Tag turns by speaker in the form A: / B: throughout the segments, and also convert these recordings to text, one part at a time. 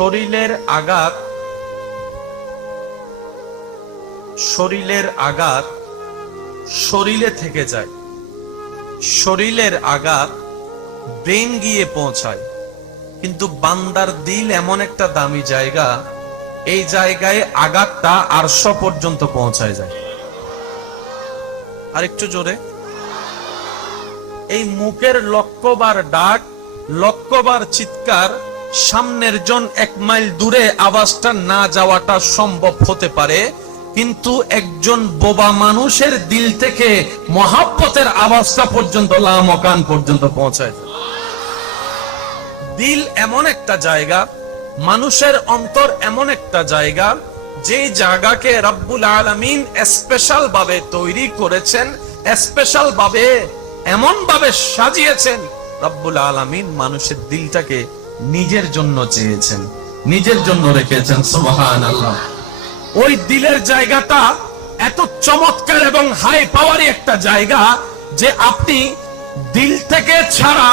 A: শরীরের আঘাত শরীরের আঘাত শরীরে থেকে যায়। শরীরের আঘাত ব্রেন গিয়ে পৌঁছায়। কিন্তু বান্দার দিল এমন একটা দামি জায়গা, এই জায়গায় আঘাতটা আরশ পর্যন্ত পৌঁছায় যায়। আর একটু জোরে। এই মুখের লক্ষ্যবার ডাক, লক্ষ্যবার চিৎকার সামনের জন এক মাইল দূরে আওয়াজটা না যাওয়াটা সম্ভব হতে পারে, কিন্তু একজন বোবা মানুষের দিল থেকে মহাব্বতের আওয়াজটা পর্যন্ত লামকান পর্যন্ত পৌঁছায়। দিল এমন একটা জায়গা, মানুষের অন্তর এমন একটা জায়গা যে জায়গাকে রব্বুল আলমিন স্পেশাল ভাবে তৈরি করেছেন স্পেশাল ভাবে এমন ভাবে সাজিয়েছেন, রব্বুল আলমিন মানুষের দিলটাকে নিজের জন্য চেয়েছেন, নিজের জন্য রেখেছেন সুবহান আল্লাহ ওই দিলের জায়গাটা এত চমৎকার এবং হাই পাওয়ারই একটা জায়গা যে আপনি দিল থেকে ছাড়া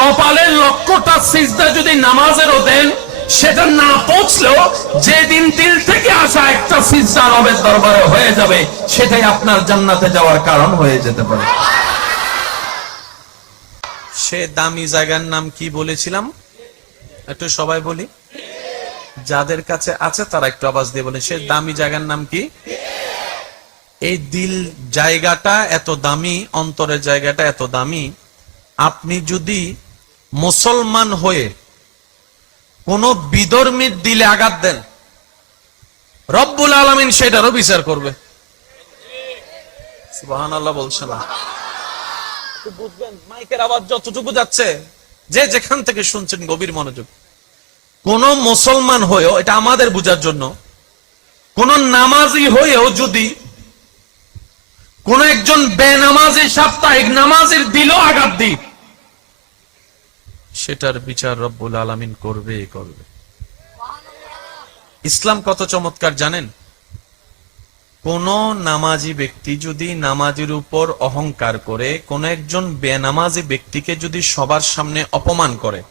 A: কপালের লক্ষ্যটা সিজদা যদি নামাজেরও দেন, সেটা না পৌঁছলেও যেদিন দিল থেকে আসা একটা সিজদা রবের দরবারে হয়ে যাবে, সেটাই আপনার জান্নাতে যাওয়ার কারণ হয়ে যেতে পারে। সে দামি জায়গার নাম কি বলেছিলাম? একটু সবাই বলি। যাদের কাছে আছে তারা একটু আওয়াজ দিয়ে বলে সে দামি জায়গার নাম কি? এই দিল জায়গাটা এত দামি, অন্তরের জায়গাটা এত দামি। আপনি যদি মুসলমান হয়ে কোন বিধর্মীর দিলে আঘাত দেন, রব্বুল আলমিন সেটারও বিচার করবে। বলছে না। বুঝবেন, মাইকের আওয়াজ যতটুকু যাচ্ছে যে যেখান থেকে শুনছেন গভীর মনোযোগ। কোন মুসলমান হয়েও এটা আমাদের বুঝার জন্য, কোন নামাজি হয়েও যদি কোন একজন বেনামাজি সাপ্তাহিক নামাজের দিল আঘাত দি সেটার বিচার রব্বুল আলামিন করবে করবে। ইসলাম কত চমৎকার জানেন? কোন নামাজি ব্যক্তি যদি নামাজির উপর অহংকার করে, কোন একজন বেনামাজি ব্যক্তিকে যদি সবার সামনে অপমান করে,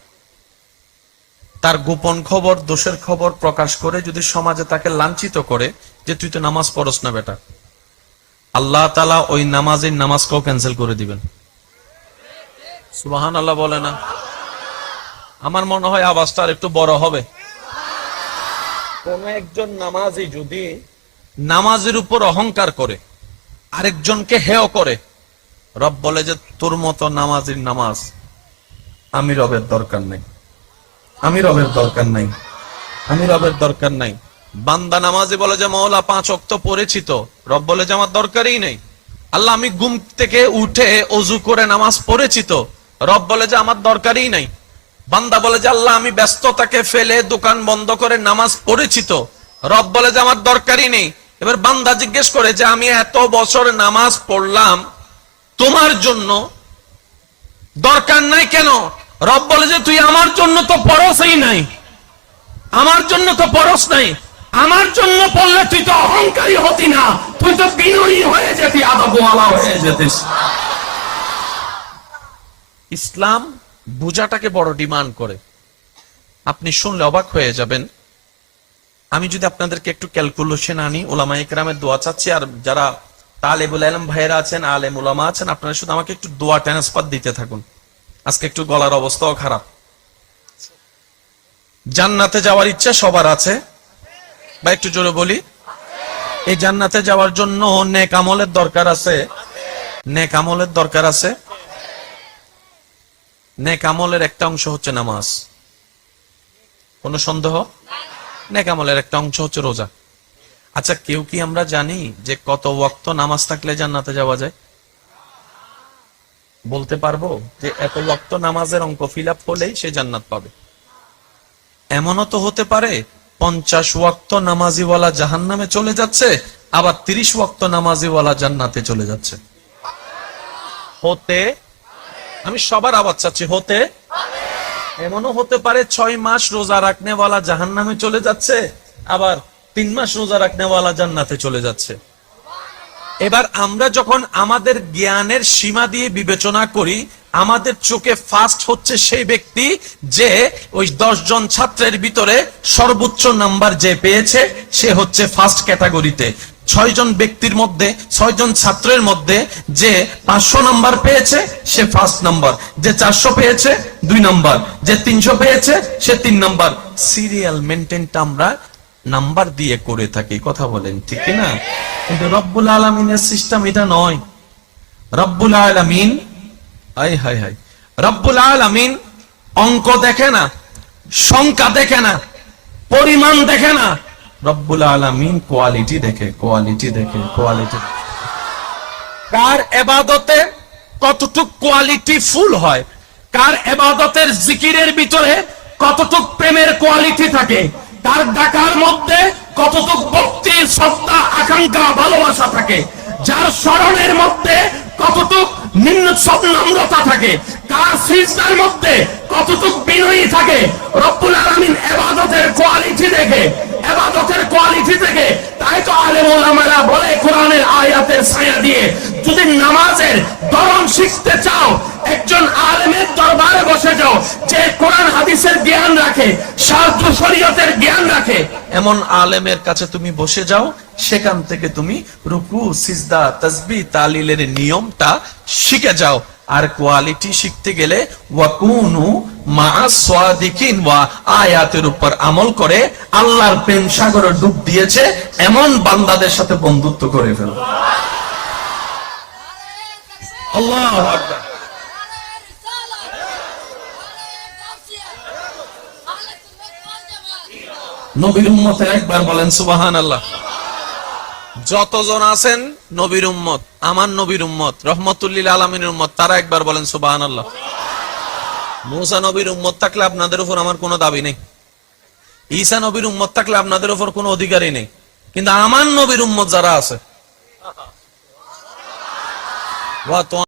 A: তার গোপন খবর, দোষের খবর প্রকাশ করে, যদি সমাজে তাকে লাঞ্ছিত করে, যে তুই তো নামাজ পড়স না বেটা। আল্লাহ তালা ওই নামাজের নামাজকেও ক্যান্সেল করে দিবেন। সুবাহান আল্লাহ বলে না। আমার মনে হয় আওয়াজটা আর একটু বড় হবে। কোন একজন নামাজি যদি নামাজের উপর অহংকার করে, আরেকজনকে হেয় করে। রব বলে যে, তোর মতো নামাজির নামাজ আমি রবের দরকার নেই। আমি রবের দরকার নাই। আমি রবের দরকার নাই। বান্দা নামাজি বলে যে মৌলা পাঁচ অক্ত পড়েছি তো। রব বলে যে, আমার দরকারই নেই। আল্লাহ, আমি ঘুম থেকে উঠে অজু করে নামাজ পড়েছি তো। রব বলে যে, আমার দরকারই নাই। বান্দা বলে যে, আল্লাহ, আমি ব্যস্ততাকে ফেলে দোকান বন্ধ করে নামাজ পড়েছি তো। রব বলে যে, আমার দরকারই নেই। এবার বান্দা জিজ্ঞেস করে যে, আমি এত বছর নামাজ পড়লাম, তোমার জন্য দরকার নাই কেন? রব বলে যে, তুই আমার জন্য তো পরশই নাই। আমার জন্য তো পরশ নাই। আমার জন্য পড়লে তুই তো অহংকারী হতি না। তুই তো বিনয়ী হয়ে যেতি, আদবওয়ালা হয়ে যেতিস। ইসলাম বুঝাটাকে বড় ডিমান্ড করে। আপনি শুনলে অবাক হয়ে যাবেন আমি যদি আপনাদেরকে একটু ক্যালকুলেশন আনি ওলামা ইকরামের দোয়া চাচ্ছি, আর যারা তালেবুল আলম ভাইয়েরা আছেন, আলেম ওলামা আছেন, আপনারা শুধু আমাকে একটু দোয়া ট্রান্সফার দিতে থাকুন। আজকে একটু গলার অবস্থাও খারাপ। জান্নাতে যাওয়ার ইচ্ছা সবার আছে। বা একটু জোরে বলি। এই জান্নাতে যাওয়ার জন্য নেক আমলের দরকার আছে। নেক আমলের দরকার আছে। নেক আমলের একটা অংশ হচ্ছে নামাজ। কোন সন্দেহ? নেক আমলের একটা অংশ হচ্ছে রোজা। আচ্ছা কেউ কি আমরা জানি যে কত ওয়াক্ত নামাজ থাকলে জান্নাতে যাওয়া যায়? বলতে পারব যে এত ওয়াক্ত নামাজের অঙ্ক ফিল আপ হলেই সে জান্নাত পাবে। এমনও তো হতে পারে পঞ্চাশ ওয়াক্ত নামাজিওয়ালা জাহান নামে চলে যাচ্ছে, আবার তিরিশ ওয়াক্ত নামাজিওয়ালা জান্নাতে চলে যাচ্ছে। হতে? আমি সবার আওয়াজ চাচ্ছি, হতে? এমনও হতে পারে ছয় মাস রোজা রাখনেওয়ালা জাহান নামে চলে যাচ্ছে, আবার তিন মাস রোজা রাখনেওয়ালা জান্নাতে চলে যাচ্ছে। এবার আমরা যখন আমাদের জ্ঞানের সীমা দিয়ে বিবেচনা করি, আমাদের চোখে ফার্স্ট হচ্ছে সেই ব্যক্তি যে ওই জন ছাত্রের ভিতরে সর্বোচ্চ নাম্বার যে পেয়েছে, সে হচ্ছে ফার্স্ট ক্যাটাগরিতে। ছয় জন ব্যক্তির মধ্যে ছয় জন ছাত্রের মধ্যে যে পাঁচশো নাম্বার পেয়েছে, সে ফার্স্ট নাম্বার যে চারশো পেয়েছে, দুই নাম্বার। যে তিনশো পেয়েছে, সে তিন নাম্বার। সিরিয়াল মেনটেনটা আমরা নাম্বার দিয়ে করে থাকি, কথা বলেন, ঠিক না? কিন্তু রব্বুল আলমিনের সিস্টেম এটা নয়। রব্বুল আলমিন, হাই হাই হাই। রব্বুল আলমিন অঙ্ক দেখে না, সংখ্যা দেখে না, পরিমাণ দেখে না রব্বুল আলমিন কোয়ালিটি দেখে কোয়ালিটি দেখে কোয়ালিটি কার এবাদতে কতটুক কোয়ালিটি ফুল হয়? কার এবাদতের জিকিরের ভিতরে কতটুক প্রেমের কোয়ালিটি থাকে? কার ডাকার মধ্যে কতটুক ভক্তি শ্রদ্ধা, আকাঙ্ক্ষা, ভালোবাসা থাকে? যার স্মরণের মধ্যে কতটুক নিম্ন নম্রতা থাকে? কার সিজদার মধ্যে কতটুক বিনয়ী থাকে? রব্বুল আলামিন এবাদতের কোয়ালিটি দেখে। এবাদতের কোয়ালিটি থেকে, তাই তো আলেম ওলামারা বলে কোরআনের আয়াতের ছায়া দিয়ে, যদি নামাজের ধরন শিখতে চাও, একজন আলেমের দরবারে বসে যাও, যে কোরআন হাদিসের জ্ঞান রাখে শাস্ত্র শরীয়তের জ্ঞান রাখে। এমন আলেমের কাছে তুমি বসে যাও, সেখান থেকে তুমি রুকু, সিজদা তাসবি তালিলের নিয়মটা শিখে যাও। আর কোয়ালিটি শিখতে গেলে আয়াতের উপর আমল করে আল্লাহর প্রেম সাগরে ডুব দিয়েছে, এমন বান্দাদের সাথে বন্ধুত্ব করে ফেলো। নবীর উম্মতে একবার বলেন সুবাহান আল্লাহ যতজন আছেন নবীর উম্মত, আমার নবীর উম্মত, রহমতুল্লিল আলমিনের উম্মত, তারা একবার বলেন সুবাহান আল্লাহ মৌসা নবীর উম্মত থাকলে আপনাদের উপর আমার কোনো দাবি নেই। ঈসা নবীর উম্মত থাকলে আপনাদের উপর কোনো অধিকারই নেই। কিন্তু আমার নবীর উম্মত যারা আছে